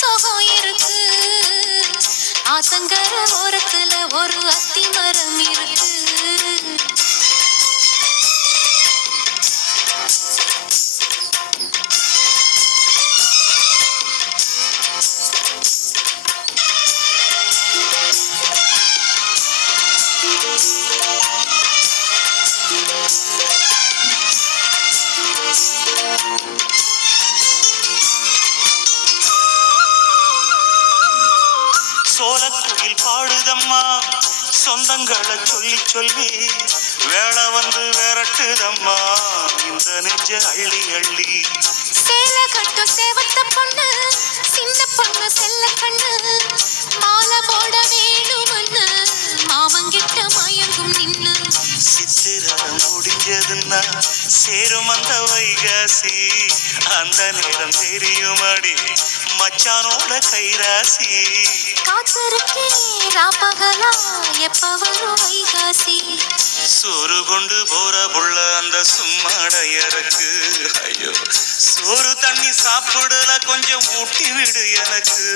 சோகம் இருக்கு. ஆத்தங்கர ஓரத்துல ஒரு அத்தி மரம் இருக்கு. சோலக்குயில் பாடுதம்மா. சொந்தங்களை சொல்லி சொல்லி வேலை வந்து விரட்டுதம்மா. இந்த நெஞ்ச அள்ளி அள்ளி. சேலை கட்டும் சேவத்த பொண்ணு பொண்ணு முடிஞ்சதுன்னா சேரும் அந்த வைகாசி. அந்த நேரம் தெரியுமடி மச்சானோட கைராசி. காத்திருக்கே ராப்பகலா எப்ப வரும் வைகாசி. சோறு கொண்டு போற புள்ள அந்த சும்மாடையருக்கு ஐயோ சோறு தண்ணி சாப்பிடல கொஞ்சம் ஊட்டி விடு எனக்கு.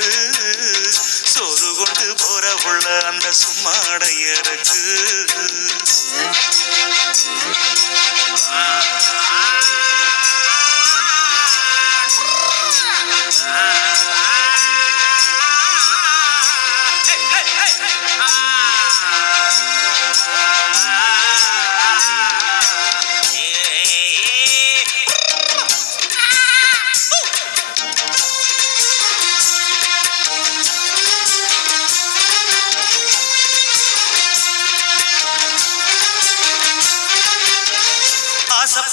சோறு கொண்டு போற புள்ள அந்த சும்மாடையருக்கு